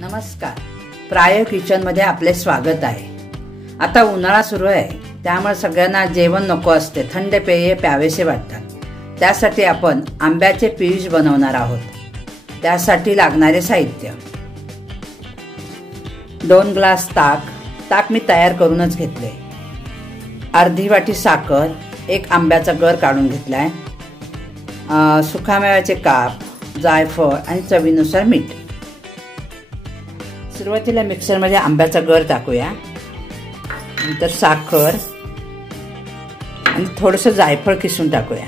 नमस्कार, प्रायो किचनमध्ये आपले स्वागत आहे। आता उन्हाळा सुरू आहे, त्यामुळे सगळ्यांना जेवण नको असते, थंड पेय प्यावेसे वाटतात। त्यासाठी आपण आंब्याचे पियुष बनवणार आहोत। त्यासाठी लागणारे साहित्य: 2 ग्लास ताक मी तयार करूनच घेतले, अर्धी वाटी साखर, 1 आंब्याचा गर काढून घेतलाय, सुकामेव्याचे काप, जायफळ आणि चवीनुसार मीठ। सुरुवातीला मिक्सरमध्ये आंब्याचा गर टाकूया, नंतर साखर आणि थोडंसं जायफळ किसून टाकूया।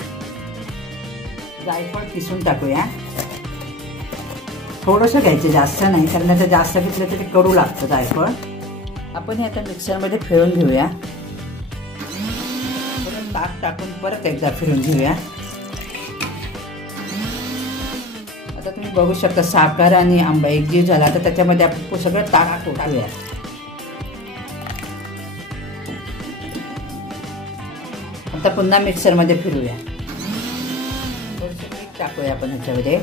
थोडंसं घ्यायचे, जास्त नाही, कारण ते जास्त घेतलं तर ते कडू लागतं जायफळ। आपण हे आता मिक्सरमध्ये फिरवून घेऊया। ताक टाकून परत एकदा फिरवून घेऊया। आता तुम्ही बघू शकता साखर आणि आंबा एकजीव झाला, तर त्याच्यामध्ये आपण सगळं ताक टाकूया। आता पुन्हा मिक्सरमध्ये फिरूया, थोडंसं मीठ टाकूया आपण ह्याच्यामध्ये।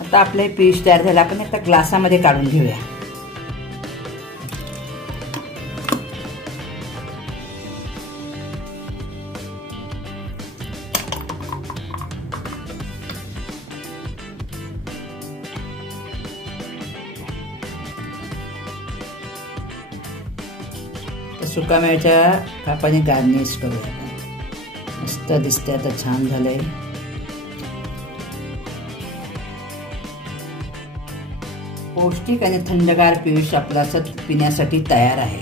आता आपले पियुष तयार झाले, आपण आता ग्लासामध्ये काढून घेऊया। सुकामेव्याच्या कापाने गार्निश करूया, मस्त दिसते। आता छान झालंय। पौष्टिक आणि थंडगार पियुष आपला पिण्यासाठी तयार आहे।